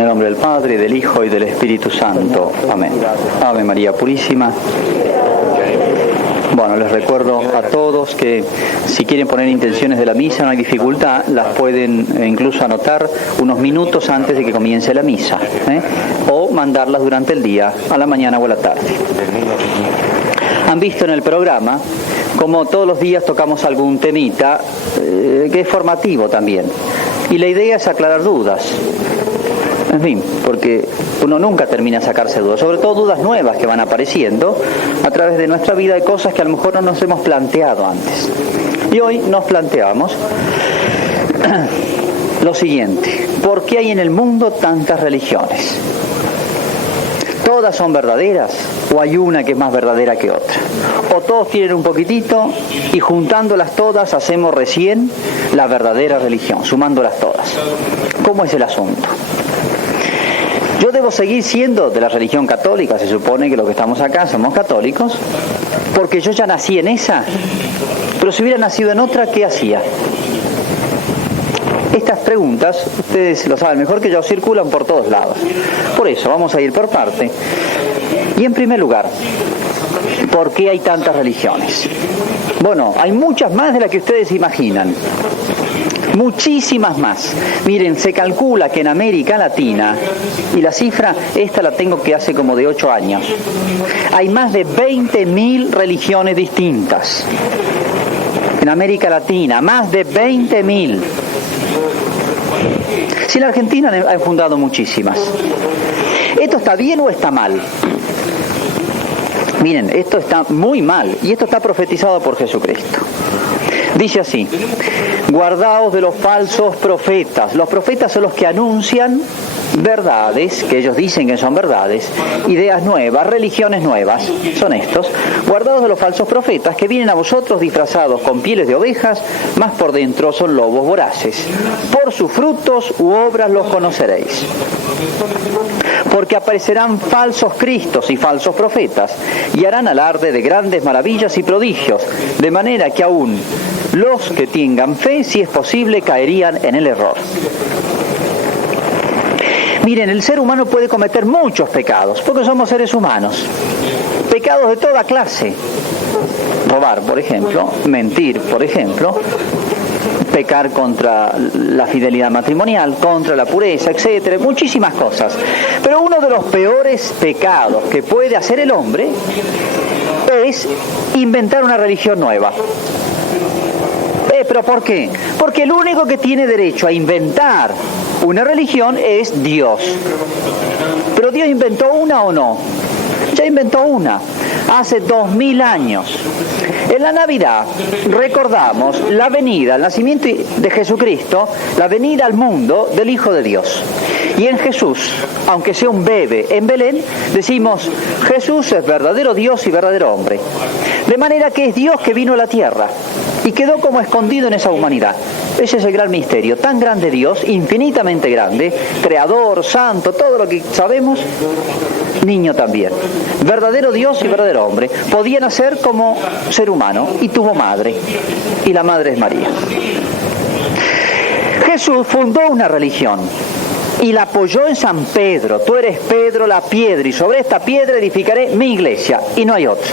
En el nombre del Padre, del Hijo y del Espíritu Santo. Amén. Ave María Purísima. Bueno, les recuerdo a todos que si quieren poner intenciones de la misa no hay dificultad, las pueden incluso anotar unos minutos antes de que comience la misa, o mandarlas durante el día, a la mañana o a la tarde. Han visto en el programa como todos los días tocamos algún temita que es formativo también, y la idea es aclarar dudas. En fin, porque uno nunca termina de sacarse dudas, sobre todo dudas nuevas que van apareciendo a través de nuestra vida, de cosas que a lo mejor no nos hemos planteado antes. Y hoy nos planteamos lo siguiente: ¿por qué hay en el mundo tantas religiones? ¿Todas son verdaderas o hay una que es más verdadera que otra? ¿O todos tienen un poquitito y juntándolas todas hacemos recién la verdadera religión, sumándolas todas? ¿Cómo es el asunto? Yo debo seguir siendo de la religión católica, se supone que los que estamos acá somos católicos, porque yo ya nací en esa, pero si hubiera nacido en otra, ¿qué hacía? Estas preguntas, ustedes lo saben mejor que yo, circulan por todos lados. Por eso, vamos a ir por parte. Y en primer lugar, ¿por qué hay tantas religiones? Bueno, hay muchas más de las que ustedes imaginan. Muchísimas más. Miren, se calcula que en América Latina, y la cifra, esta la tengo que hace como de 8 años, hay más de 20.000 religiones distintas. En América Latina, más de 20.000. Si en la Argentina han fundado muchísimas. ¿Esto está bien o está mal? Miren, esto está muy mal, y esto está profetizado por Jesucristo. Dice así: guardaos de los falsos profetas. Los profetas son los que anuncian verdades, que ellos dicen que son verdades, ideas nuevas, religiones nuevas, son estos. Guardaos de los falsos profetas que vienen a vosotros disfrazados con pieles de ovejas, mas por dentro son lobos voraces. Por sus frutos u obras los conoceréis. Porque aparecerán falsos cristos y falsos profetas, y harán alarde de grandes maravillas y prodigios, de manera que aún los que tengan fe, si es posible, caerían en el error. Miren, el ser humano puede cometer muchos pecados, porque somos seres humanos. Pecados de toda clase. Robar, por ejemplo, mentir, por ejemplo, pecar contra la fidelidad matrimonial, contra la pureza, etcétera, muchísimas cosas. Pero uno de los peores pecados que puede hacer el hombre es inventar una religión nueva. ¿Pero por qué? Porque el único que tiene derecho a inventar una religión es Dios. ¿Pero Dios inventó una o no? Ya inventó una, hace 2000 años. En la Navidad recordamos la venida, el nacimiento de Jesucristo, la venida al mundo del Hijo de Dios. Y en Jesús, aunque sea un bebé en Belén, decimos: Jesús es verdadero Dios y verdadero hombre. De manera que es Dios que vino a la tierra y quedó como escondido en esa humanidad. Ese es el gran misterio. Tan grande Dios, infinitamente grande, creador, santo, todo lo que sabemos, niño también. Verdadero Dios y verdadero hombre. Podía nacer como ser humano y tuvo madre. Y la madre es María. Jesús fundó una religión y la apoyó en San Pedro. Tú eres Pedro, la piedra, y sobre esta piedra edificaré mi iglesia, y no hay otra.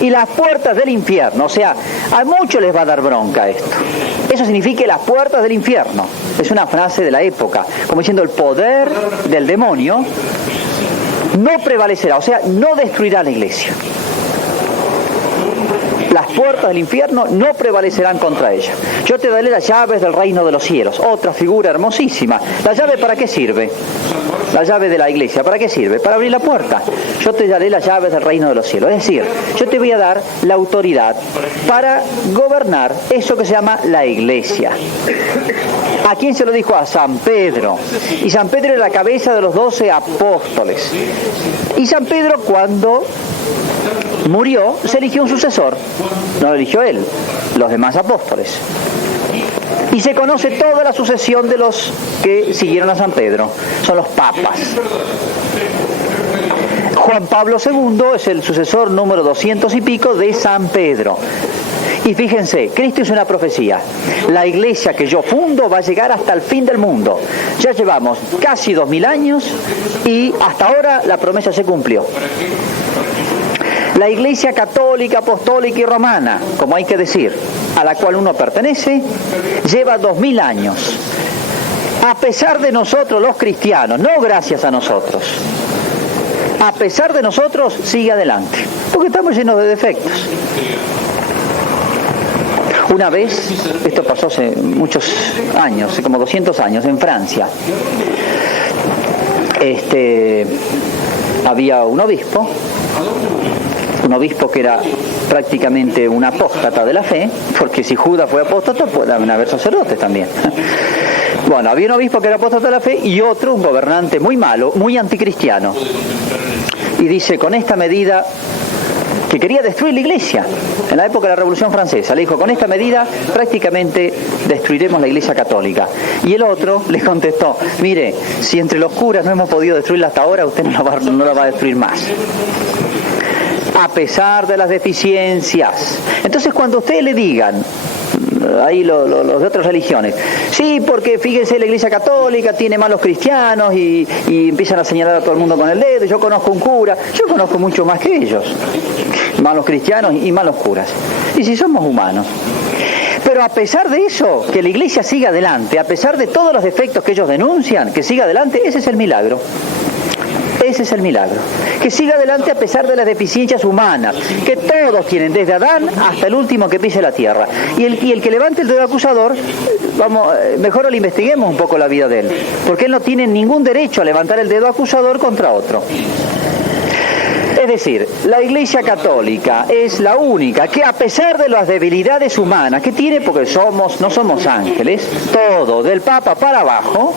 Y las puertas del infierno, o sea, a muchos les va a dar bronca esto. Eso significa las puertas del infierno. Es una frase de la época, como diciendo: el poder del demonio no prevalecerá, o sea, no destruirá la iglesia. Las puertas del infierno no prevalecerán contra ella. Yo te daré las llaves del reino de los cielos. Otra figura hermosísima. ¿La llave para qué sirve? La llave de la iglesia, ¿para qué sirve? Para abrir la puerta. Yo te daré las llaves del reino de los cielos. Es decir, yo te voy a dar la autoridad para gobernar eso que se llama la iglesia. ¿A quién se lo dijo? A San Pedro. Y San Pedro era la cabeza de los 12 apóstoles. Y San Pedro, cuando murió, se eligió un sucesor. No lo eligió él, los demás apóstoles. Y se conoce toda la sucesión de los que siguieron a San Pedro. Son los papas. Juan Pablo II es el sucesor número 200 y pico de San Pedro. Y fíjense, Cristo es una profecía. La iglesia que yo fundo va a llegar hasta el fin del mundo. Ya llevamos casi 2000 años y hasta ahora la promesa se cumplió. La iglesia católica, apostólica y romana, como hay que decir, a la cual uno pertenece, lleva 2000 años. A pesar de nosotros los cristianos, no gracias a nosotros, a pesar de nosotros, sigue adelante, porque estamos llenos de defectos. Una vez, esto pasó hace muchos años, como 200 años, en Francia, había un obispo que era prácticamente un apóstata de la fe, porque si Judas fue apóstata, pueden haber sacerdotes también. Bueno, había un obispo que era apóstata de la fe y otro, un gobernante muy malo, muy anticristiano. Y dice, con esta medida, que quería destruir la iglesia, en la época de la Revolución Francesa, le dijo, con esta medida prácticamente destruiremos la iglesia católica. Y el otro le contestó, mire, si entre los curas no hemos podido destruirla hasta ahora, usted no la va a destruir más. A pesar de las deficiencias. Entonces, cuando ustedes le digan, ahí los de otras religiones, sí, porque fíjense, la iglesia católica tiene malos cristianos y empiezan a señalar a todo el mundo con el dedo, yo conozco un cura, yo conozco mucho más que ellos, malos cristianos y malos curas. Y si somos humanos. Pero a pesar de eso, que la iglesia siga adelante, a pesar de todos los defectos que ellos denuncian, que siga adelante, ese es el milagro. Ese es el milagro. Que siga adelante a pesar de las deficiencias humanas, que todos tienen, desde Adán hasta el último que pise la tierra. Y el que levante el dedo acusador, mejor lo investiguemos un poco la vida de él, porque él no tiene ningún derecho a levantar el dedo acusador contra otro. Es decir, la Iglesia Católica es la única que, a pesar de las debilidades humanas que tiene, porque no somos ángeles, todo, del Papa para abajo,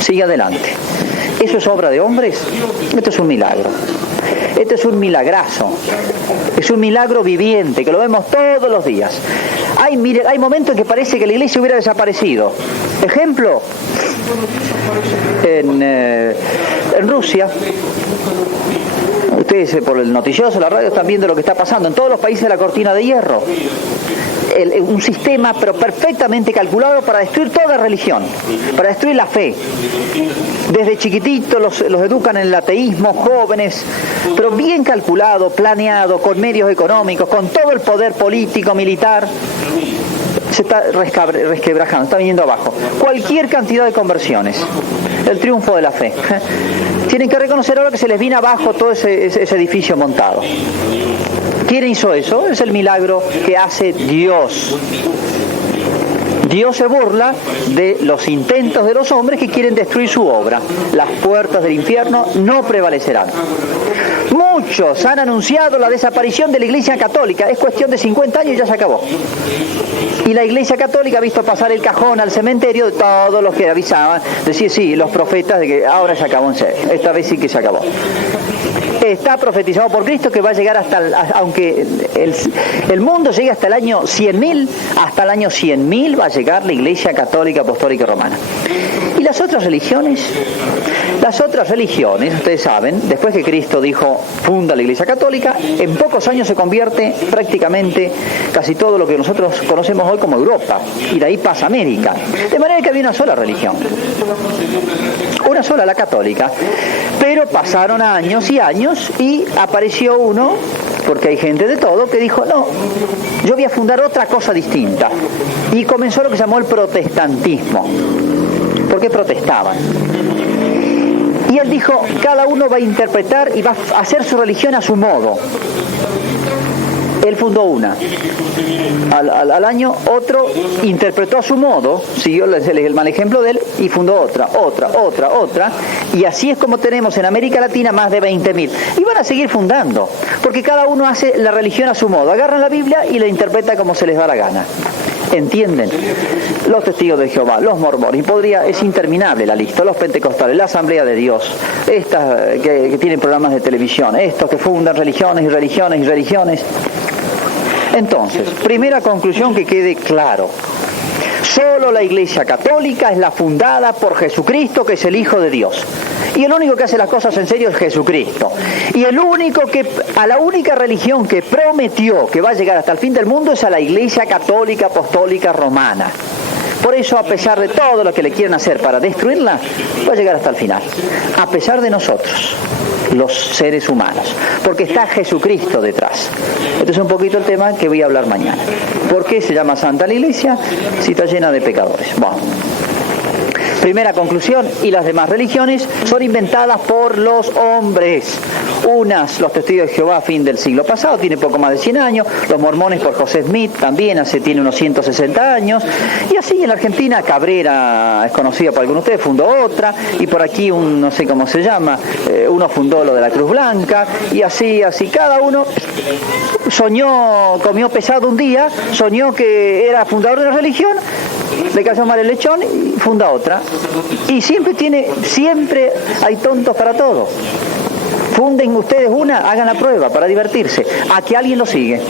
sigue adelante. ¿Eso es obra de hombres? Esto es un milagro. Esto es un milagrazo. Es un milagro viviente, que lo vemos todos los días. Hay momentos en que parece que la iglesia hubiera desaparecido. Ejemplo, en Rusia, ustedes por el noticioso, la radio, están viendo lo que está pasando en todos los países de la cortina de hierro. Un sistema pero perfectamente calculado para destruir toda religión, para destruir la fe. Desde chiquititos los educan en el ateísmo, jóvenes, pero bien calculado, planeado, con medios económicos, con todo el poder político, militar. Se está resquebrajando, está viniendo abajo. Cualquier cantidad de conversiones. El triunfo de la fe. Tienen que reconocer ahora que se les viene abajo todo ese edificio montado. ¿Quién hizo eso? Es el milagro que hace Dios. Dios se burla de los intentos de los hombres que quieren destruir su obra. Las puertas del infierno no prevalecerán. Muchos han anunciado la desaparición de la Iglesia Católica. Es cuestión de 50 años y ya se acabó. Y la Iglesia Católica ha visto pasar el cajón al cementerio de todos los que avisaban. Decir, sí, los profetas, de que ahora se acabó en serio. Esta vez sí que se acabó. Está profetizado por Cristo que va a llegar aunque el mundo llegue hasta el año 100.000, hasta el año 100.000 va a llegar la Iglesia Católica, Apostólica y Romana. ¿Y las otras religiones? Las otras religiones, ustedes saben, después que Cristo dijo, funda la Iglesia Católica, en pocos años se convierte prácticamente casi todo lo que nosotros conocemos hoy como Europa, y de ahí pasa América. De manera que había una sola religión. Una sola, la católica. Pero pasaron años y años y apareció uno, porque hay gente de todo, que dijo, no, yo voy a fundar otra cosa distinta. Y comenzó lo que se llamó el protestantismo. Porque protestaban. Y él dijo, cada uno va a interpretar y va a hacer su religión a su modo. Él fundó una. Al año otro interpretó a su modo, siguió el mal ejemplo de él y fundó otra. Y así es como tenemos en América Latina más de 20.000. Y van a seguir fundando, porque cada uno hace la religión a su modo. Agarran la Biblia y la interpreta como se les da la gana. ¿Entienden? Los testigos de Jehová, los mormones, es interminable la lista, los pentecostales, la Asamblea de Dios, estas que tienen programas de televisión, estos que fundan religiones y religiones y religiones. Entonces, primera conclusión que quede claro. Solo la Iglesia Católica es la fundada por Jesucristo, que es el Hijo de Dios. Y el único que hace las cosas en serio es Jesucristo. Y el único que, a la única religión que prometió que va a llegar hasta el fin del mundo es a la Iglesia Católica Apostólica Romana. Por eso, a pesar de todo lo que le quieren hacer para destruirla, va a llegar hasta el final. A pesar de nosotros, los seres humanos. Porque está Jesucristo detrás. Este es un poquito el tema que voy a hablar mañana. ¿Por qué se llama Santa la Iglesia si está llena de pecadores? Bueno. Primera conclusión, y las demás religiones son inventadas por los hombres. Unas, los testigos de Jehová a fin del siglo pasado, tiene poco más de 100 años, los mormones por José Smith también tiene unos 160 años, y así en la Argentina Cabrera es conocida por algunos de ustedes, fundó otra, y por aquí no sé cómo se llama, uno fundó lo de la Cruz Blanca, y así, cada uno comió pesado un día, soñó que era fundador de una religión, le cayó mal el lechón y funda otra. Y siempre hay tontos para todo. Funden ustedes una, hagan la prueba para divertirse. A que alguien lo sigue.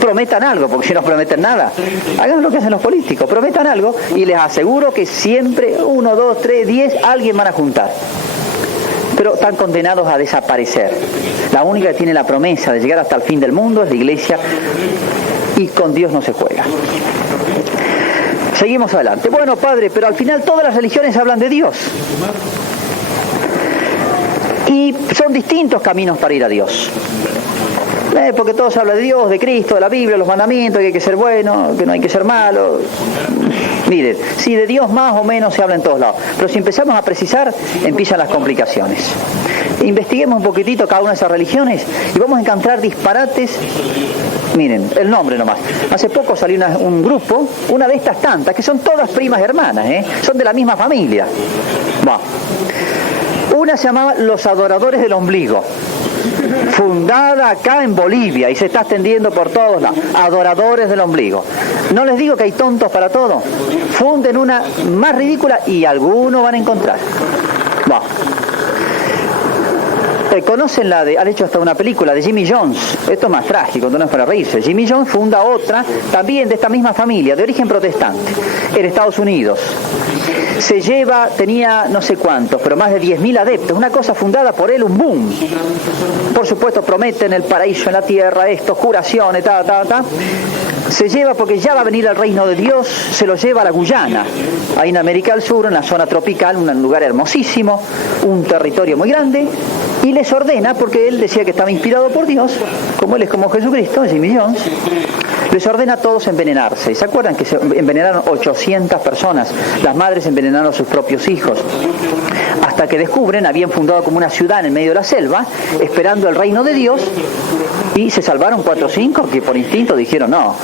Prometan algo, porque si no prometen nada, hagan lo que hacen los políticos, prometan algo y les aseguro que siempre 1, 2, 3, 10, alguien van a juntar. Pero están condenados a desaparecer. La única que tiene la promesa de llegar hasta el fin del mundo es la Iglesia, y con Dios no se juega. Seguimos adelante. Bueno, padre, pero al final todas las religiones hablan de Dios. Y son distintos caminos para ir a Dios. Porque todos hablan de Dios, de Cristo, de la Biblia, los mandamientos, que hay que ser bueno, que no hay que ser malo. Miren, si de Dios más o menos se habla en todos lados. Pero si empezamos a precisar, empiezan las complicaciones. Investiguemos un poquitito cada una de esas religiones y vamos a encontrar disparates. Miren, el nombre nomás. Hace poco salió un grupo, una de estas tantas, que son todas primas hermanas, son de la misma familia. Bueno. Una se llamaba Los Adoradores del Ombligo, fundada acá en Bolivia y se está extendiendo por todos lados. Adoradores del Ombligo. No les digo que hay tontos para todo. Funden una más ridícula y algunos van a encontrar. Bueno. ¿Conocen han hecho hasta una película de Jimmy Jones? Esto es más trágico, no es para reírse. Jimmy Jones funda otra, también de esta misma familia, de origen protestante, en Estados Unidos. Tenía no sé cuántos, pero más de 10.000 adeptos, una cosa fundada por él, un boom. Por supuesto prometen el paraíso en la tierra, curaciones, Se lleva, porque ya va a venir el reino de Dios, se lo lleva a la Guyana, ahí en América del Sur, en la zona tropical, un lugar hermosísimo, un territorio muy grande, y les ordena, porque él decía que estaba inspirado por Dios, como él es como Jesucristo, Jimmy Jones, les ordena a todos envenenarse. ¿Y se acuerdan que se envenenaron 800 personas? Las madres envenenaron a sus propios hijos. Hasta que descubren, habían fundado como una ciudad en el medio de la selva, esperando el reino de Dios, y se salvaron 4 o 5 que por instinto dijeron, no,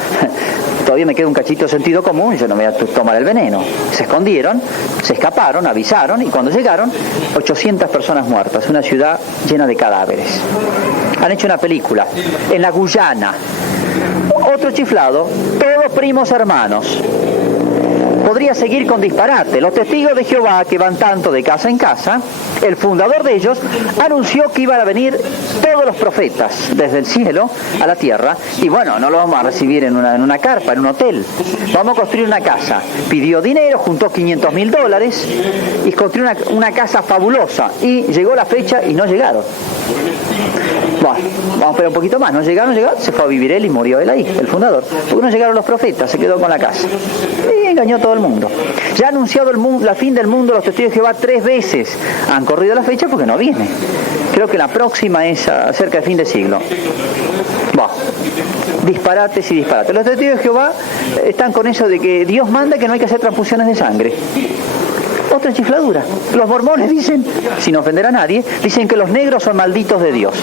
todavía me queda un cachito de sentido común, yo no me voy a tomar el veneno. Se escondieron, se escaparon, avisaron, y cuando llegaron, 800 personas muertas, una ciudad llena de cadáveres. Han hecho una película en la Guyana. Otro chiflado, todos primos hermanos. Podría seguir con disparate. Los testigos de Jehová, que van tanto de casa en casa, el fundador de ellos anunció que iban a venir todos los profetas desde el cielo a la tierra, y bueno, no lo vamos a recibir en una carpa, en un hotel, vamos a construir una casa. Pidió dinero, juntó $500,000 y construyó una casa fabulosa, y llegó la fecha y no llegaron. Bueno, vamos a esperar un poquito más. No llegaron, se fue a vivir él y murió él ahí, el fundador. Porque no llegaron los profetas, se quedó con la casa. Y engañó a todo el mundo. Ya ha anunciado la fin del mundo los testigos de Jehová 3 veces. Han corrido la fecha porque no viene. Creo que la próxima es cerca del fin de siglo. Bueno, disparates y disparates. Los testigos de Jehová están con eso de que Dios manda que no hay que hacer transfusiones de sangre. Otra chifladura. Los mormones dicen, sin ofender a nadie, dicen que los negros son malditos de Dios.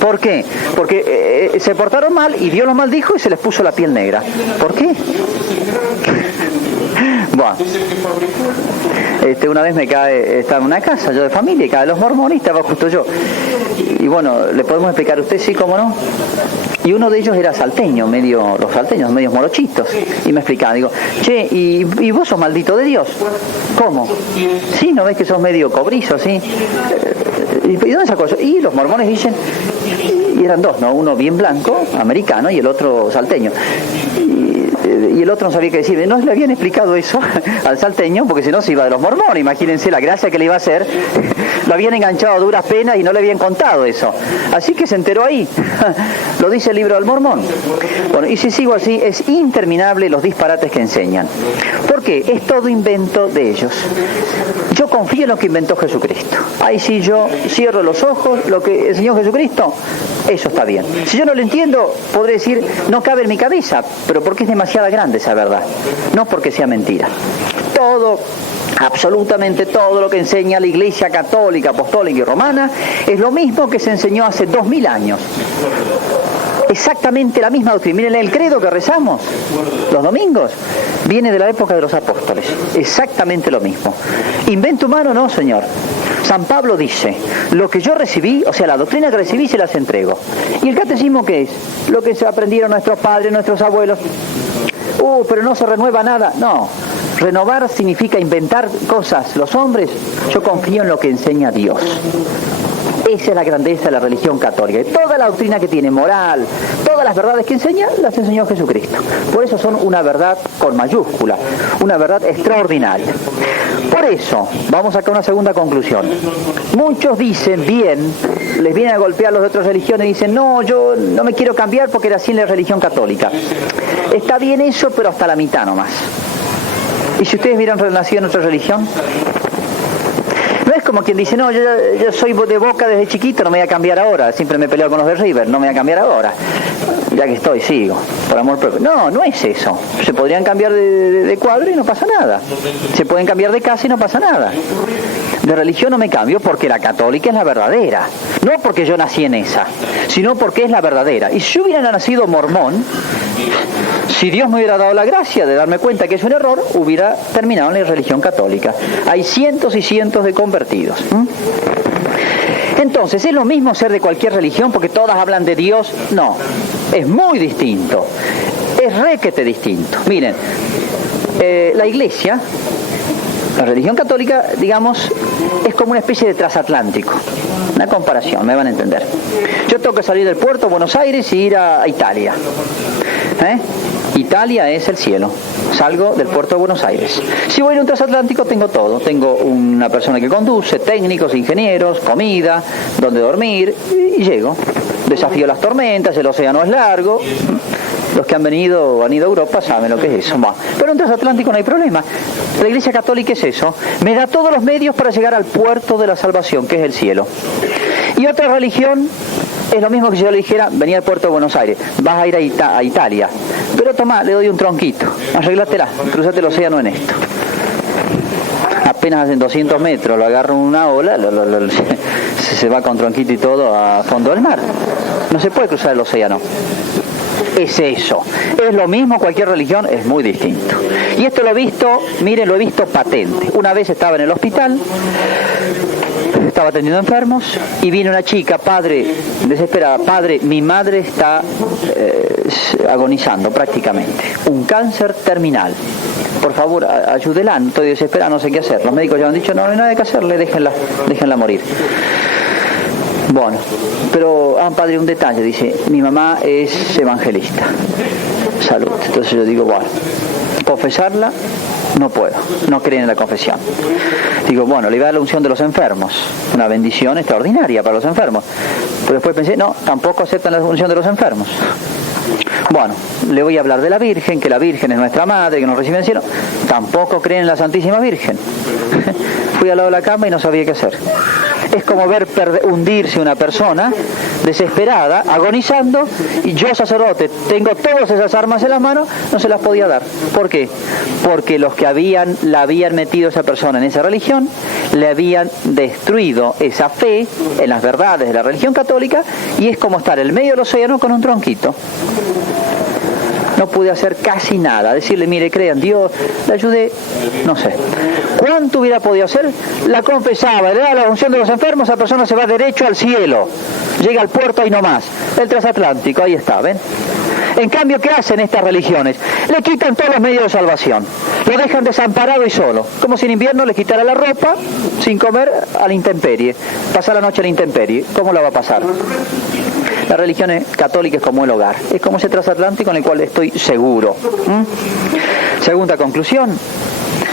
¿Por qué? Porque se portaron mal y Dios los maldijo y se les puso la piel negra. ¿Por qué? Bueno, una vez estaba en una casa, yo de familia, y cada de los mormones estaba justo yo. Y bueno, ¿le podemos explicar a usted? Sí, cómo no. Y uno de ellos era salteño, los salteños medios morochitos. Y me explicaba, digo, che, ¿y vos sos maldito de Dios? ¿Cómo? Sí, ¿no ves que sos medio cobrizo, sí? ¿Y dónde sacó eso? Y los mormones dicen, y eran dos, ¿no? Uno bien blanco, americano, y el otro salteño. Y el otro no sabía qué decir. No le habían explicado eso al salteño, porque si no se iba de los mormones. Imagínense la gracia que le iba a hacer. Lo habían enganchado a duras penas y no le habían contado eso. Así que se enteró ahí. Lo dice el libro del Mormón. Bueno, y si sigo así, es interminable los disparates que enseñan. ¿Por qué? Es todo invento de ellos. Yo confío en lo que inventó Jesucristo. Ahí sí yo cierro los ojos, lo que enseñó Jesucristo, eso está bien. Si yo no lo entiendo, podré decir, no cabe en mi cabeza, pero porque es demasiado grande esa verdad, no porque sea mentira. Todo, absolutamente todo lo que enseña la Iglesia católica, apostólica y romana es lo mismo que se enseñó hace 2000 años. Exactamente la misma doctrina. Miren el credo que rezamos los domingos, viene de la época de los apóstoles. Exactamente lo mismo. ¿Invento humano? No, señor. San Pablo dice, lo que yo recibí, o sea, la doctrina que recibí se las entrego. ¿Y el catecismo qué es? Lo que se aprendieron nuestros padres, nuestros abuelos. Pero no se renueva nada. No. Renovar significa inventar cosas. Los hombres, yo confío en lo que enseña Dios. Esa es la grandeza de la religión católica. Y toda la doctrina que tiene, moral, todas las verdades que enseña, las enseñó Jesucristo. Por eso son una verdad con mayúscula, una verdad extraordinaria. Por eso, vamos acá a una segunda conclusión. Muchos dicen, bien, les vienen a golpear los de otras religiones y dicen, no, yo no me quiero cambiar porque era así en la religión católica. Está bien eso, pero hasta la mitad nomás. ¿Y si ustedes hubieran nacido en otra religión? No es como quien dice, no, yo soy de Boca desde chiquito, no me voy a cambiar ahora, siempre me peleo con los de River, no me voy a cambiar ahora, ya que estoy, sigo, por amor propio. No, no es eso. Se podrían cambiar de cuadro y no pasa nada. Se pueden cambiar de casa y no pasa nada. De religión no me cambio porque la católica es la verdadera. No porque yo nací en esa, sino porque es la verdadera. Y si yo hubiera nacido mormón, si Dios me hubiera dado la gracia de darme cuenta que es un error, hubiera terminado en la religión católica. Hay cientos y cientos de convertidos. Entonces, ¿es lo mismo ser de cualquier religión porque todas hablan de Dios? No, es muy distinto. Es requete distinto. Miren, la Iglesia, la religión católica, digamos, es como una especie de transatlántico. Una comparación, me van a entender. Yo tengo que salir del puerto de Buenos Aires y ir a Italia. Italia es el cielo. Salgo del puerto de Buenos Aires. Si voy a un transatlántico tengo todo. Tengo una persona que conduce, técnicos, ingenieros, comida, donde dormir y llego. Desafío las tormentas, el océano es largo. Los que han ido a Europa saben lo que es eso. Pero en transatlántico no hay problema. La Iglesia Católica es eso. Me da todos los medios para llegar al puerto de la salvación, que es el cielo. Y otra religión es lo mismo que si yo le dijera, vení al puerto de Buenos Aires, vas a ir a Italia. Pero tomá, le doy un tronquito, arreglátela, cruzate el océano en esto. Apenas en 200 metros lo agarro en una ola, se va con tronquito y todo a fondo del mar. No se puede cruzar el océano. Es eso. Es lo mismo, cualquier religión es muy distinto. Y esto lo he visto, miren, lo he visto patente. Una vez estaba en el hospital, estaba atendiendo enfermos y vino una chica, padre, desesperada, padre, mi madre está agonizando prácticamente, un cáncer terminal, por favor ayúdela, estoy desesperada, no sé qué hacer. Los médicos ya han dicho, no hay nada que hacerle, déjenla morir. Bueno, pero, padre, un detalle, dice, mi mamá es evangelista, salud. Entonces yo digo, bueno, confesarla no puedo, no creen en la confesión. Digo, bueno, le iba a dar la unción de los enfermos, una bendición extraordinaria para los enfermos. Pero después pensé, no, tampoco aceptan la unción de los enfermos. Bueno, le voy a hablar de la Virgen, que la Virgen es nuestra madre, que nos recibe en el cielo. Tampoco creen en la Santísima Virgen. Fui al lado de la cama y no sabía qué hacer. Es como ver hundirse una persona desesperada, agonizando, y yo, sacerdote, tengo todas esas armas en las manos, no se las podía dar. ¿Por qué? Porque los que la habían metido a esa persona en esa religión, le habían destruido esa fe en las verdades de la religión católica, y es como estar en el medio del océano con un tronquito. No pude hacer casi nada, decirle, mire, crean Dios, le ayudé, no sé. ¿Cuánto hubiera podido hacer? La confesaba, le daba la unción de los enfermos, esa persona se va derecho al cielo, llega al puerto ahí nomás, el transatlántico, ahí está, ¿ven? En cambio, ¿qué hacen estas religiones? Le quitan todos los medios de salvación, lo dejan desamparado y solo, como si en invierno le quitara la ropa, sin comer, a la intemperie, pasa la noche a la intemperie, ¿cómo la va a pasar? La religión católica es como el hogar, es como ese transatlántico en el cual estoy seguro. Segunda conclusión,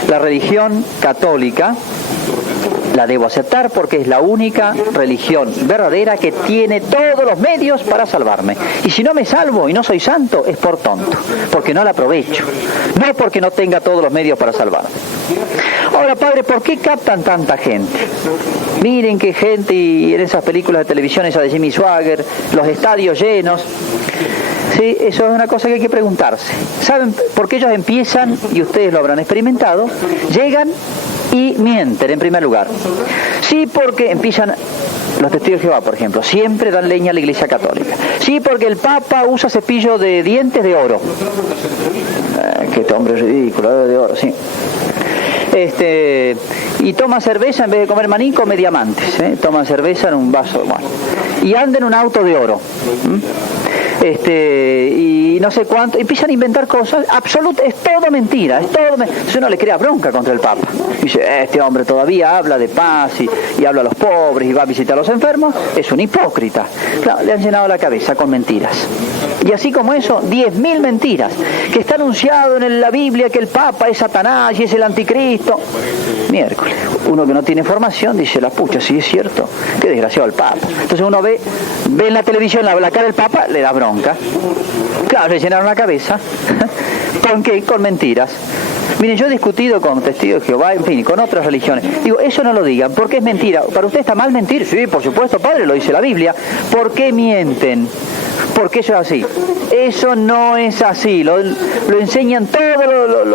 la religión católica la debo aceptar porque es la única religión verdadera que tiene todos los medios para salvarme. Y si no me salvo y no soy santo, es por tonto, porque no la aprovecho, no porque no tenga todos los medios para salvarme. Ahora, padre, ¿por qué captan tanta gente? Miren qué gente, y en esas películas de televisión, esa de Jimmy Swaggart, los estadios llenos. Sí, eso es una cosa que hay que preguntarse. ¿Saben por qué ellos empiezan, y ustedes lo habrán experimentado, llegan y mienten en primer lugar? Sí, porque empiezan, los testigos de Jehová, por ejemplo, siempre dan leña a la Iglesia Católica. Sí, porque el Papa usa cepillo de dientes de oro. Qué hombre ridículo, de oro, sí. Y toma cerveza, en vez de comer maní, come diamantes. Toma cerveza en un vaso, bueno. Y anda en un auto de oro. Y no sé cuánto, y empiezan a inventar cosas absolutas, es todo mentira, es todo entonces uno le crea bronca contra el Papa. Dice, este hombre todavía habla de paz y habla a los pobres y va a visitar a los enfermos, es un hipócrita. Claro, le han llenado la cabeza con mentiras. Y así como eso, 10.000 mentiras, que está anunciado en la Biblia que el Papa es Satanás y es el anticristo. Miércoles, uno que no tiene formación dice, la pucha, sí es cierto, qué desgraciado el Papa. Entonces uno ve en la televisión la cara del Papa, le da bronca. Claro, le llenaron la cabeza. ¿Con qué? Con mentiras. Miren, yo he discutido con testigos de Jehová, en fin, con otras religiones. Digo, eso no lo digan, porque es mentira. ¿Para usted está mal mentir? Sí, por supuesto, padre, lo dice la Biblia. ¿Por qué mienten? Porque eso es así. Eso no es así. Lo enseñan todos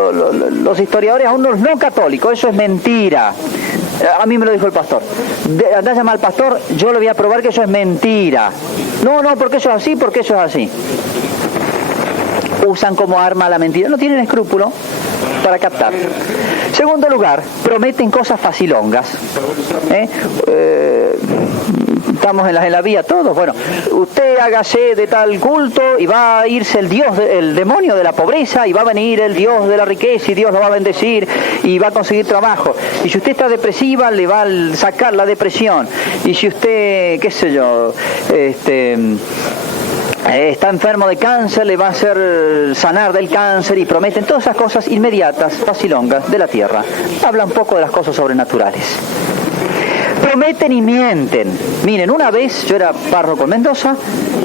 los historiadores, a unos no católicos. Eso es mentira. A mí me lo dijo el pastor. Andá a llamar al pastor, yo le voy a probar que eso es mentira. No, porque eso es así, porque eso es así. Usan como arma la mentira. No tienen escrúpulo para captar. Segundo lugar, prometen cosas facilongas. Estamos en la vía todos. Bueno, usted hágase de tal culto y va a irse el demonio de la pobreza y va a venir el Dios de la riqueza y Dios lo va a bendecir y va a conseguir trabajo. Y si usted está depresiva, le va a sacar la depresión. Y si usted, qué sé yo, está enfermo de cáncer, le va a hacer sanar del cáncer, y prometen todas esas cosas inmediatas, facilongas de la tierra. Habla un poco de las cosas sobrenaturales. Prometen y mienten. Miren, una vez yo era párroco en Mendoza,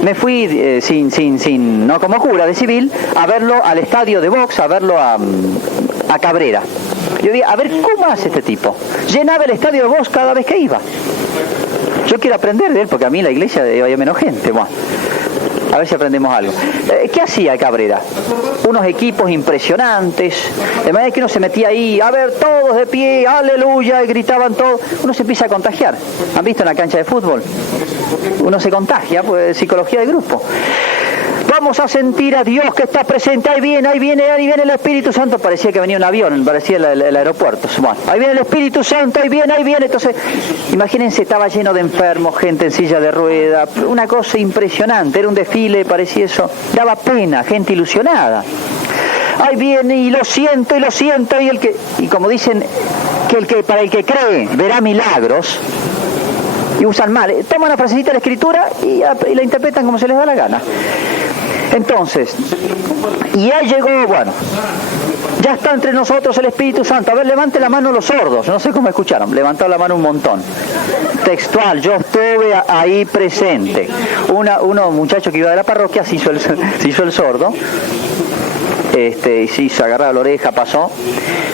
me fui no como cura de civil, a verlo al estadio de box, a verlo a Cabrera. Yo dije, a ver, ¿cómo hace este tipo? Llenaba el estadio de box cada vez que iba. Yo quiero aprender de él, porque a mí en la iglesia había menos gente. Bueno, a ver si aprendemos algo. ¿Qué hacía Cabrera? Unos equipos impresionantes, de manera que uno se metía ahí, a ver, todos de pie, aleluya, y gritaban todos. Uno se empieza a contagiar. ¿Han visto en la cancha de fútbol? Uno se contagia, pues, psicología de grupo. Vamos a sentir a Dios que está presente. Ahí viene el Espíritu Santo. Parecía que venía un avión, parecía el aeropuerto. Bueno, ahí viene el Espíritu Santo, ahí viene. Entonces, imagínense, estaba lleno de enfermos, gente en silla de rueda, una cosa impresionante. Era un desfile, parecía eso. Daba pena, gente ilusionada. Ahí viene y lo siento, y como dicen, para el que cree verá milagros. Y usan mal. Toman una frasecita de la Escritura y la interpretan como se les da la gana. Entonces, y ya llegó, bueno, ya está entre nosotros el Espíritu Santo. A ver, levante la mano los sordos. No sé cómo escucharon. Levantaron la mano un montón. Textual, yo estuve ahí presente. Un muchacho que iba de la parroquia se hizo el sordo. Y sí, se agarraba la oreja, pasó,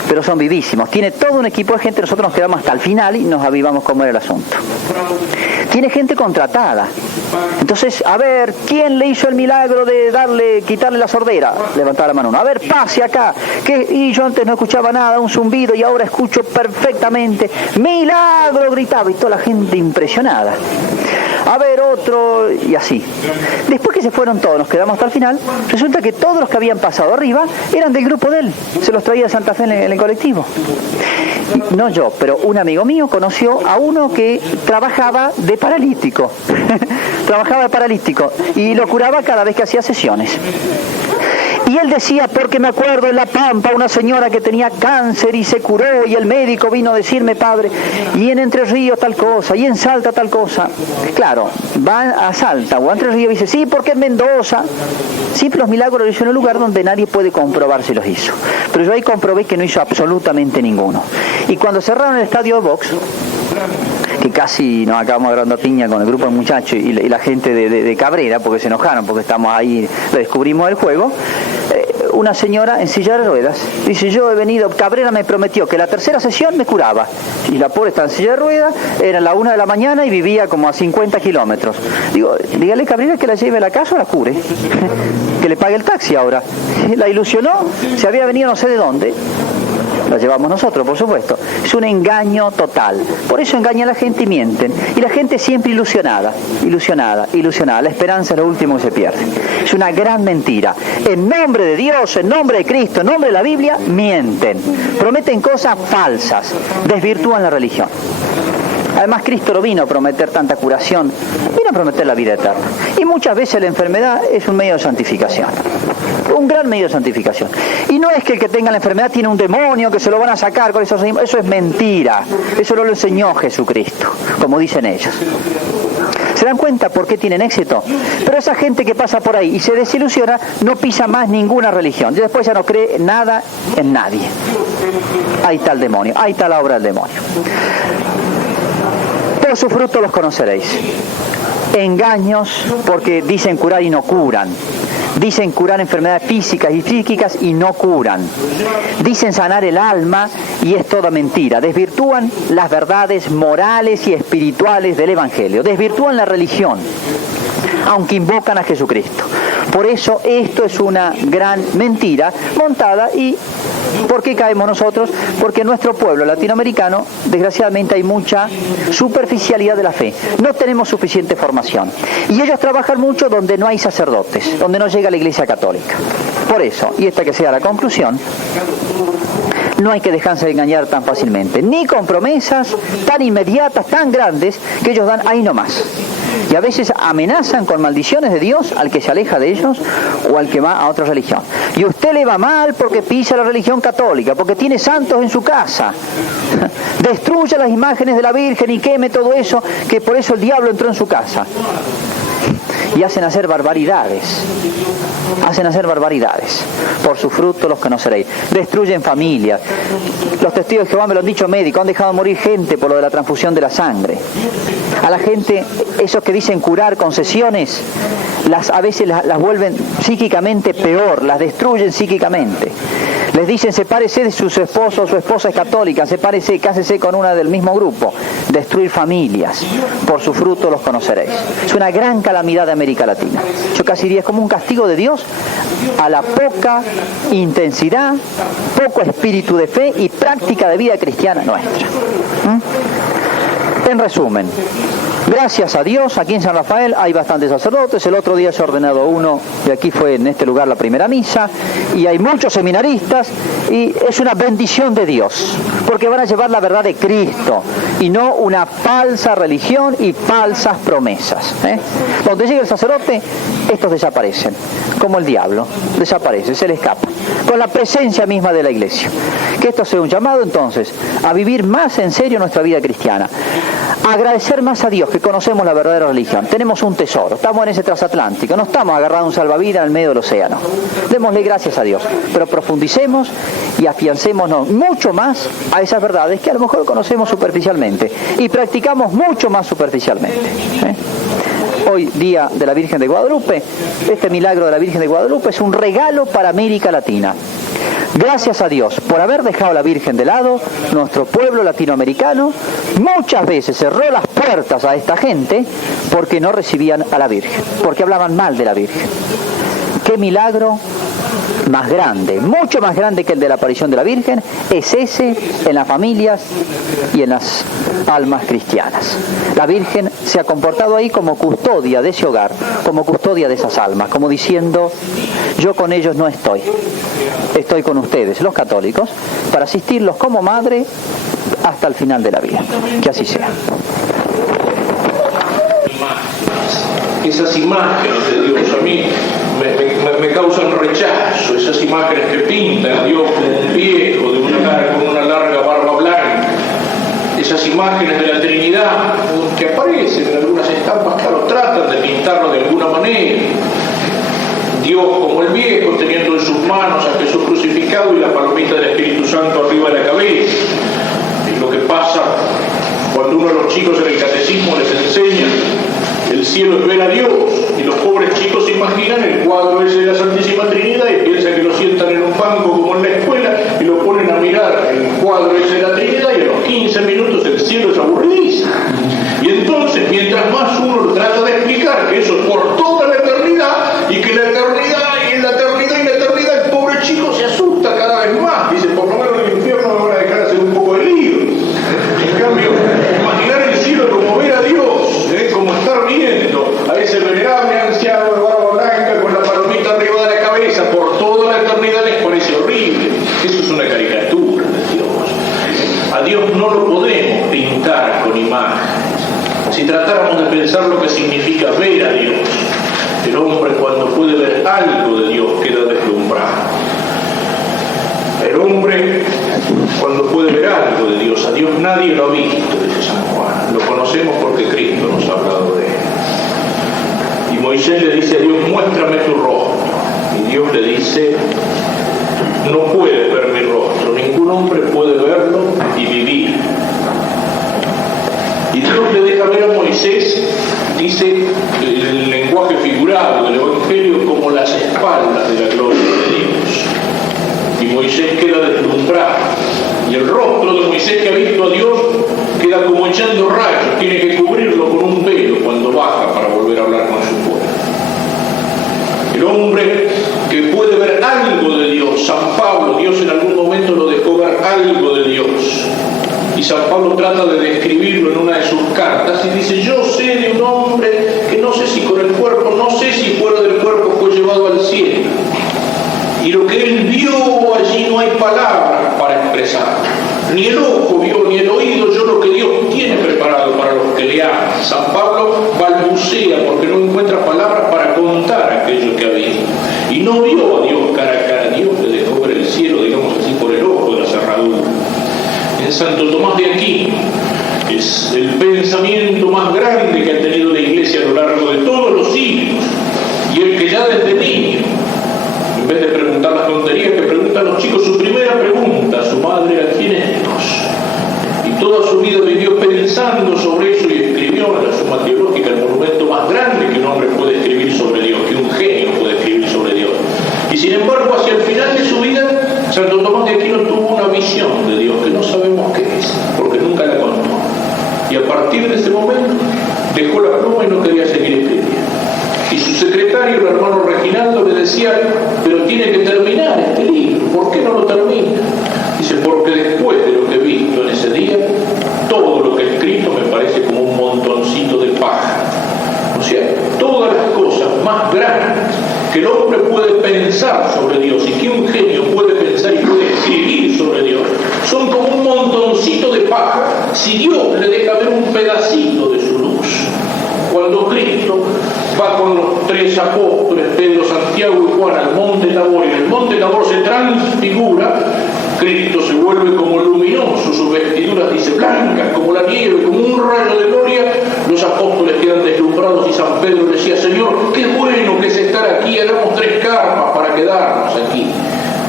pero son vivísimos. Tiene todo un equipo de gente, nosotros nos quedamos hasta el final y nos avivamos cómo era el asunto. Tiene gente contratada. Entonces, a ver, ¿quién le hizo el milagro de quitarle la sordera? Levantaba la mano uno. A ver, pase acá. Y yo antes no escuchaba nada, un zumbido, y ahora escucho perfectamente. ¡Milagro! Gritaba, y toda la gente impresionada. A ver, otro, y así. Después que se fueron todos, nos quedamos hasta el final, resulta que todos los que habían pasado arriba eran del grupo de él. Se los traía de Santa Fe en el colectivo. No yo, pero un amigo mío conoció a uno que trabajaba de paralítico. Trabajaba de paralítico y lo curaba cada vez que hacía sesiones. Y él decía, porque me acuerdo en La Pampa una señora que tenía cáncer y se curó y el médico vino a decirme, padre, y en Entre Ríos tal cosa, y en Salta tal cosa. Claro, va a Salta o a Entre Ríos y dice, sí, porque en Mendoza. Sí, los milagros los hizo en un lugar donde nadie puede comprobar si los hizo. Pero yo ahí comprobé que no hizo absolutamente ninguno. Y cuando cerraron el estadio de box, que casi nos acabamos agarrando piña con el grupo de muchachos y la gente de Cabrera, porque se enojaron, porque estamos ahí, le descubrimos el juego, una señora en silla de ruedas dice, yo he venido, Cabrera me prometió que la tercera sesión me curaba, y la pobre está en silla de ruedas, era la 1 de la mañana y vivía como a 50 kilómetros. Digo, dígale Cabrera que la lleve a la casa o la cure, que le pague el taxi ahora. La ilusionó, se había venido no sé de dónde, la llevamos nosotros, por supuesto. Es un engaño total. Por eso engañan a la gente y mienten. Y la gente siempre ilusionada. La esperanza es lo último que se pierde. Es una gran mentira. En nombre de Dios, en nombre de Cristo, en nombre de la Biblia, mienten. Prometen cosas falsas. Desvirtúan la religión. Además, Cristo no vino a prometer tanta curación, vino a prometer la vida eterna. Y muchas veces la enfermedad es un medio de santificación. Un gran medio de santificación. Y no es que el que tenga la enfermedad tiene un demonio que se lo van a sacar con eso es mentira. Eso no lo enseñó Jesucristo, como dicen ellos. ¿Se dan cuenta por qué tienen éxito? Pero esa gente que pasa por ahí y se desilusiona no pisa más ninguna religión. Y después ya no cree nada en nadie. Ahí está el demonio, ahí está la obra del demonio. Por su fruto los conoceréis. Engaños porque dicen curar y no curan. Dicen curar enfermedades físicas y psíquicas y no curan. Dicen sanar el alma y es toda mentira. Desvirtúan las verdades morales y espirituales del Evangelio. Desvirtúan la religión, aunque invocan a Jesucristo. Por eso esto es una gran mentira montada. ¿Y por qué caemos nosotros? Porque en nuestro pueblo latinoamericano, desgraciadamente, hay mucha superficialidad de la fe. No tenemos suficiente formación. Y ellos trabajan mucho donde no hay sacerdotes, donde no llega la Iglesia Católica. Por eso, y esta que sea la conclusión, no hay que dejarse de engañar tan fácilmente, ni con promesas tan inmediatas, tan grandes, que ellos dan ahí nomás. Y a veces amenazan con maldiciones de Dios al que se aleja de ellos o al que va a otra religión. Y usted le va mal porque pisa la religión católica, porque tiene santos en su casa. Destruya las imágenes de la Virgen y queme todo eso, que por eso el diablo entró en su casa. Y hacen hacer barbaridades. Por su fruto los conoceréis. Destruyen familias. Los testigos de Jehová me lo han dicho médicos, han dejado morir gente por lo de la transfusión de la sangre. A la gente, esos que dicen curar con sesiones, a veces las vuelven psíquicamente peor, las destruyen psíquicamente. Les dicen, sepárese de su esposo o su esposa es católica, sepárese, cásese con una del mismo grupo. Destruir familias. Por su fruto los conoceréis. Es una gran calamidad de América Latina. Yo casi diría, es como un castigo de Dios a la poca intensidad, poco espíritu de fe y práctica de vida cristiana nuestra. En resumen, gracias a Dios, aquí en San Rafael hay bastantes sacerdotes. El otro día se ha ordenado uno, y aquí fue en este lugar la primera misa, y hay muchos seminaristas, y es una bendición de Dios, porque van a llevar la verdad de Cristo, y no una falsa religión y falsas promesas. Donde llegue el sacerdote, estos desaparecen, como el diablo, desaparece, se le escapa, con la presencia misma de la Iglesia. Que esto sea un llamado entonces a vivir más en serio nuestra vida cristiana, a agradecer más a Dios que conocemos la verdadera religión. Tenemos un tesoro, estamos en ese transatlántico, no estamos agarrando un salvavidas en el medio del océano. Démosle gracias a Dios, pero profundicemos y afiancémonos mucho más a esas verdades que a lo mejor conocemos superficialmente y practicamos mucho más superficialmente. Hoy, día de la Virgen de Guadalupe, este milagro de la Virgen de Guadalupe es un regalo para América Latina. Gracias a Dios por haber dejado a la Virgen de lado. Nuestro pueblo latinoamericano muchas veces cerró las puertas a esta gente porque no recibían a la Virgen, porque hablaban mal de la Virgen. ¡Qué milagro más grande, mucho más grande que el de la aparición de la Virgen, es ese en las familias y en las almas cristianas! La Virgen se ha comportado ahí como custodia de ese hogar, como custodia de esas almas, como diciendo, yo con ellos no estoy, estoy con ustedes, los católicos, para asistirlos como madre hasta el final de la vida. Que así sea. Esas imágenes de Dios a mí me causan rechazo, esas imágenes que pintan a Dios como un viejo con una larga barba blanca, esas imágenes de la Trinidad que aparecen en algunas estampas, claro, tratan de pintarlo de alguna manera. Dios como el viejo, teniendo en sus manos a Jesús crucificado y la palomita del Espíritu Santo arriba de la cabeza. Es lo que pasa cuando uno a los chicos en el catecismo les enseña el cielo es ver a Dios, y los pobres chicos se imaginan el cuadro ese de la Santísima Trinidad y piensan que lo sientan en un banco como en la escuela y lo ponen a mirar el cuadro ese de la Trinidad, y a los 15 minutos el cielo es aburridísimo. Y entonces, mientras más uno trata de explicar que eso es por toda la eternidad, y que la eternidad y la eternidad y la eternidad, el pobre chico se asusta cada vez más. Dice, por lo menos en el infierno me van a dejar hacer un poco de lío. En cambio, imaginar el cielo como ver a Dios, como estar viendo a ese venerable anciano de barba blanca con la palomita arriba de la cabeza por toda la eternidad, les parece horrible. Eso es una caricatura de Dios. A Dios no lo podemos pintar con imágenes. Si tratáramos de pensar lo que significa ver a Dios, el hombre cuando puede ver algo de Dios queda deslumbrado. El hombre cuando puede ver algo de Dios, a Dios nadie lo ha visto, dice San Juan. Lo conocemos porque Cristo nos ha hablado de él. Y Moisés le dice a Dios, muéstrame tu rostro. Y Dios le dice, no puedes ver mi rostro, ningún hombre puede verlo y vivir. Y Dios le deja ver a Moisés, dice el lenguaje figurado del Evangelio, como las espaldas de la gloria de Dios. Y Moisés queda deslumbrado. Y el rostro de Moisés que ha visto a Dios queda como echando rayos, tiene que cubrirlo con un velo cuando baja para volver a hablar con su pueblo. El hombre que puede ver algo de Dios, San Pablo, Dios en algún momento lo dejó ver algo de Dios. Y San Pablo trata de describirlo en una de sus cartas y dice, yo sé de un hombre que no sé si con el cuerpo, no sé si fuera del cuerpo fue llevado al cielo. Y lo que él vio allí no hay palabras para expresar. Ni el ojo vio, ni el oído oyó lo que Dios tiene preparado para los que le aman. San Pablo balbucea porque no encuentra palabras para contar aquello que ha visto. Y no vio a Dios cara a cara. Dios le dejó ver el cielo, digamos así, por el ojo de la cerradura. En Santo Tomás de Aquino es el pensamiento más grande que ha tenido la Iglesia a lo largo de todos los siglos. Y el que ya desde niño, en vez de preguntar las tonterías que preguntan los chicos, su primera pregunta a su madre era ¿quién es Dios? Y toda su vida vivió pensando sobre eso y escribió en la Suma Teológica el monumento más grande que un hombre puede escribir sobre Dios, que un genio puede escribir sobre Dios. Y sin embargo, hacia el final de su vida, Santo Tomás de Aquino tuvo una visión de Dios que no sabemos qué es, porque nunca la contó. Y a partir de ese momento, dejó la pluma y no quería seguir escribiendo. Y su secretario, el hermano Reginaldo, le decía, pero tiene que terminar este libro, ¿por qué no lo termina? Dice, porque después de lo que he visto en ese día, todo lo que he escrito me parece como un montoncito de paja. O sea, todas las cosas más grandes que el hombre puede pensar sobre Dios y que un genio puede pensar y puede escribir sobre Dios, son como un montoncito de paja si Dios le deja ver un pedacito de su luz. Cuando Cristo va con los tres apóstoles, Pedro, Santiago y Juan, al monte Tabor, y en el monte Tabor se transfigura, Cristo se vuelve como luminoso, sus vestiduras dice blancas como la nieve, como un rayo de gloria. Los apóstoles quedan deslumbrados y San Pedro decía, Señor, qué bueno que es estar aquí, hagamos 3 carpas para quedarnos aquí.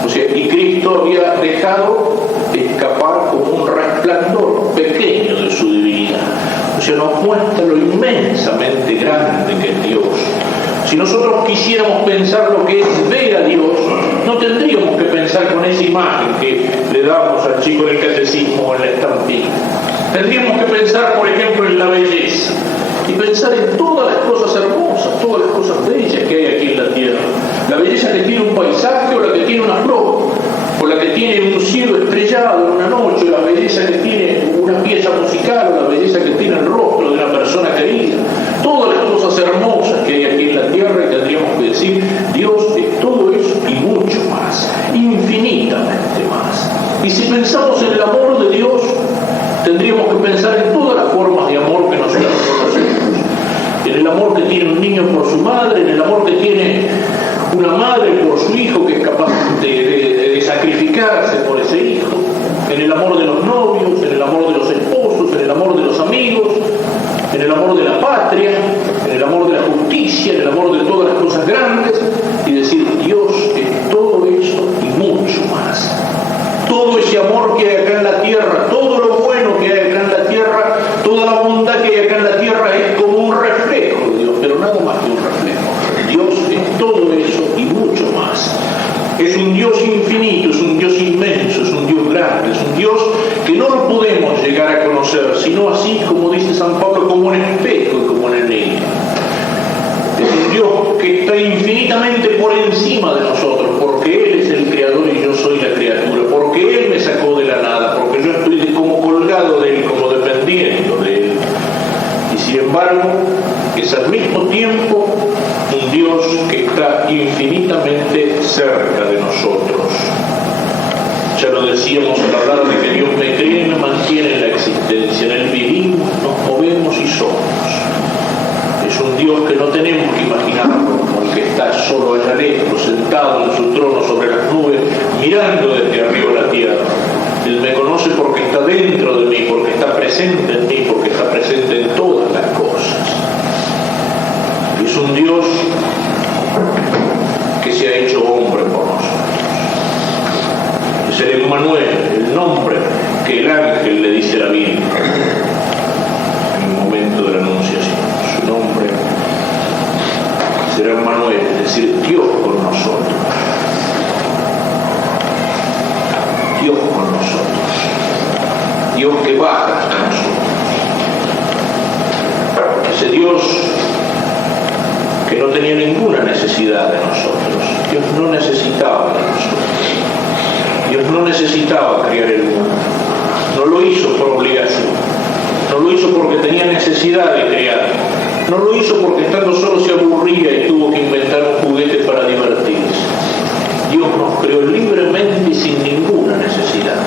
O sea, y Cristo había dejado escapar como un resplandor pequeño de su divinidad. O sea, nos muestra lo inmensamente grande que es Dios. Si nosotros quisiéramos pensar lo que es ver a Dios, no tendríamos que pensar con esa imagen que le damos al chico del catecismo o en la estampilla. Tendríamos que pensar, por ejemplo, en la belleza y pensar en todas las cosas hermosas, todas las cosas bellas que hay aquí en la tierra. La belleza que tiene un paisaje o la que tiene una flor, o la que tiene un cielo estrellado en una noche, la belleza que tiene una pieza musical, o la belleza que tiene el rostro de una persona querida. Todas las cosas hermosas que hay aquí en la tierra, y tendríamos que decir, Dios es todo eso y mucho más, infinitamente más. Y si pensamos en el amor de Dios, tendríamos que pensar en todas las formas de amor que nosotros conocemos. En el amor que tiene un niño por su madre, en el amor que tiene una madre por su hijo que es capaz de sacrificarse por ese hijo, en el amor de los novios, en el amor de los esposos, en el amor de los amigos, en el amor de la patria, en el amor de la justicia, en el amor de todas las cosas grandes, y decir, Dios es todo eso y mucho más. Todo ese amor que hay acá en la tierra, todo lo bueno que hay acá en la tierra, toda la bondad que hay acá en la tierra es como un reflejo de Dios, pero nada más que un reflejo. Dios es todo eso y mucho más. Es un Dios infinito, es un Dios inmenso, es un Dios grande, es un Dios que no lo podemos llegar a conocer, sino así, como dice San Pablo, como en espejo y como en enigma. Es un Dios que está infinitamente por encima de nosotros, porque Él es el creador y yo soy la criatura, porque Él me sacó de la nada, porque yo estoy como colgado de Él, como dependiendo de Él. Y sin embargo, es al mismo tiempo un Dios que está infinitamente cerca de nosotros. Ya lo decíamos al hablar de que Dios me cree y me mantiene en la existencia. En Él vivimos, nos movemos y somos. Es un Dios que no tenemos que imaginarlo como el que está solo allá lejos, sentado en su trono sobre las nubes, mirando desde arriba la tierra. Él me conoce porque está dentro de mí, porque está presente en mí, porque está presente en todas las cosas. Es un Dios que se ha hecho hombre por nosotros. Es el Emmanuel, el nombre que el ángel le dice a la Virgen en el momento de la anunciación. Su nombre será Emmanuel, es decir, Dios con nosotros. Dios con nosotros. Dios que baja hasta nosotros. Ese Dios que no tenía ninguna necesidad de nosotros. Dios no necesitaba de nosotros. Dios no necesitaba crear el mundo. No lo hizo por obligación. No lo hizo porque tenía necesidad de crear. No lo hizo porque estando solo se aburría y tuvo que inventar un juguete para divertirse. Dios nos creó libremente y sin ninguna necesidad.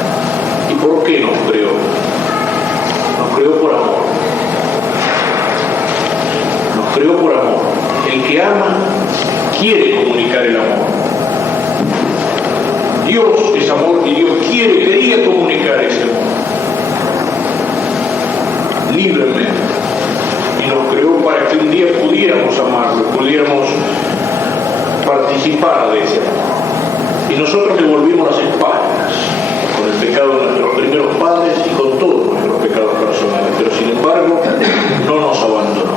¿Y por qué nos creó? Nos creó por amor. Nos creó por amor. El que ama quiere comunicar el amor. Dios es amor y Dios quería comunicar ese amor libremente, y nos creó para que un día pudiéramos amarlo, pudiéramos participar de ese amor. Y nosotros le volvimos las espaldas con el pecado de nuestros primeros padres y con todos nuestros pecados personales, pero sin embargo no nos abandonó,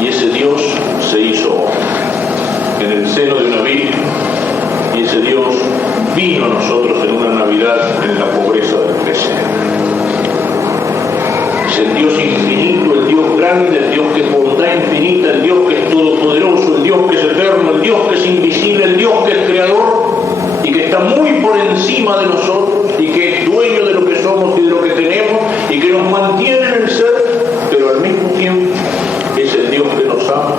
y ese Dios se hizo hombre en el seno de una virgen, y ese Dios vino a nosotros en una Navidad en la pobreza del presente. Es el Dios infinito, el Dios grande, el Dios que es bondad infinita, el Dios que es todopoderoso, el Dios que es eterno, el Dios que es invisible, el Dios que es creador y que está muy por encima de nosotros y que es dueño de lo que somos y de lo que tenemos y que nos mantiene en el ser, pero al mismo tiempo es el Dios que nos ama,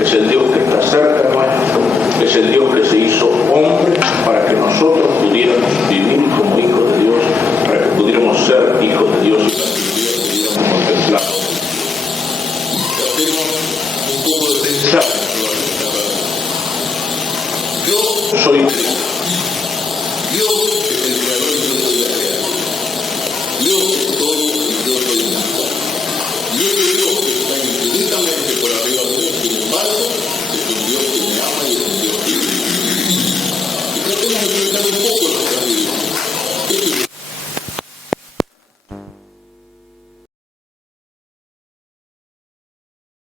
es el Dios que está cerca nuestro, es el Dios que se hizo hombre para que nosotros pudiéramos vivir como hijos de Dios, para que pudiéramos ser hijos de Dios y para que pudiéramos contemplarlo. Hacemos un poco de pensar en todas estas verdades. Yo soy Cristo.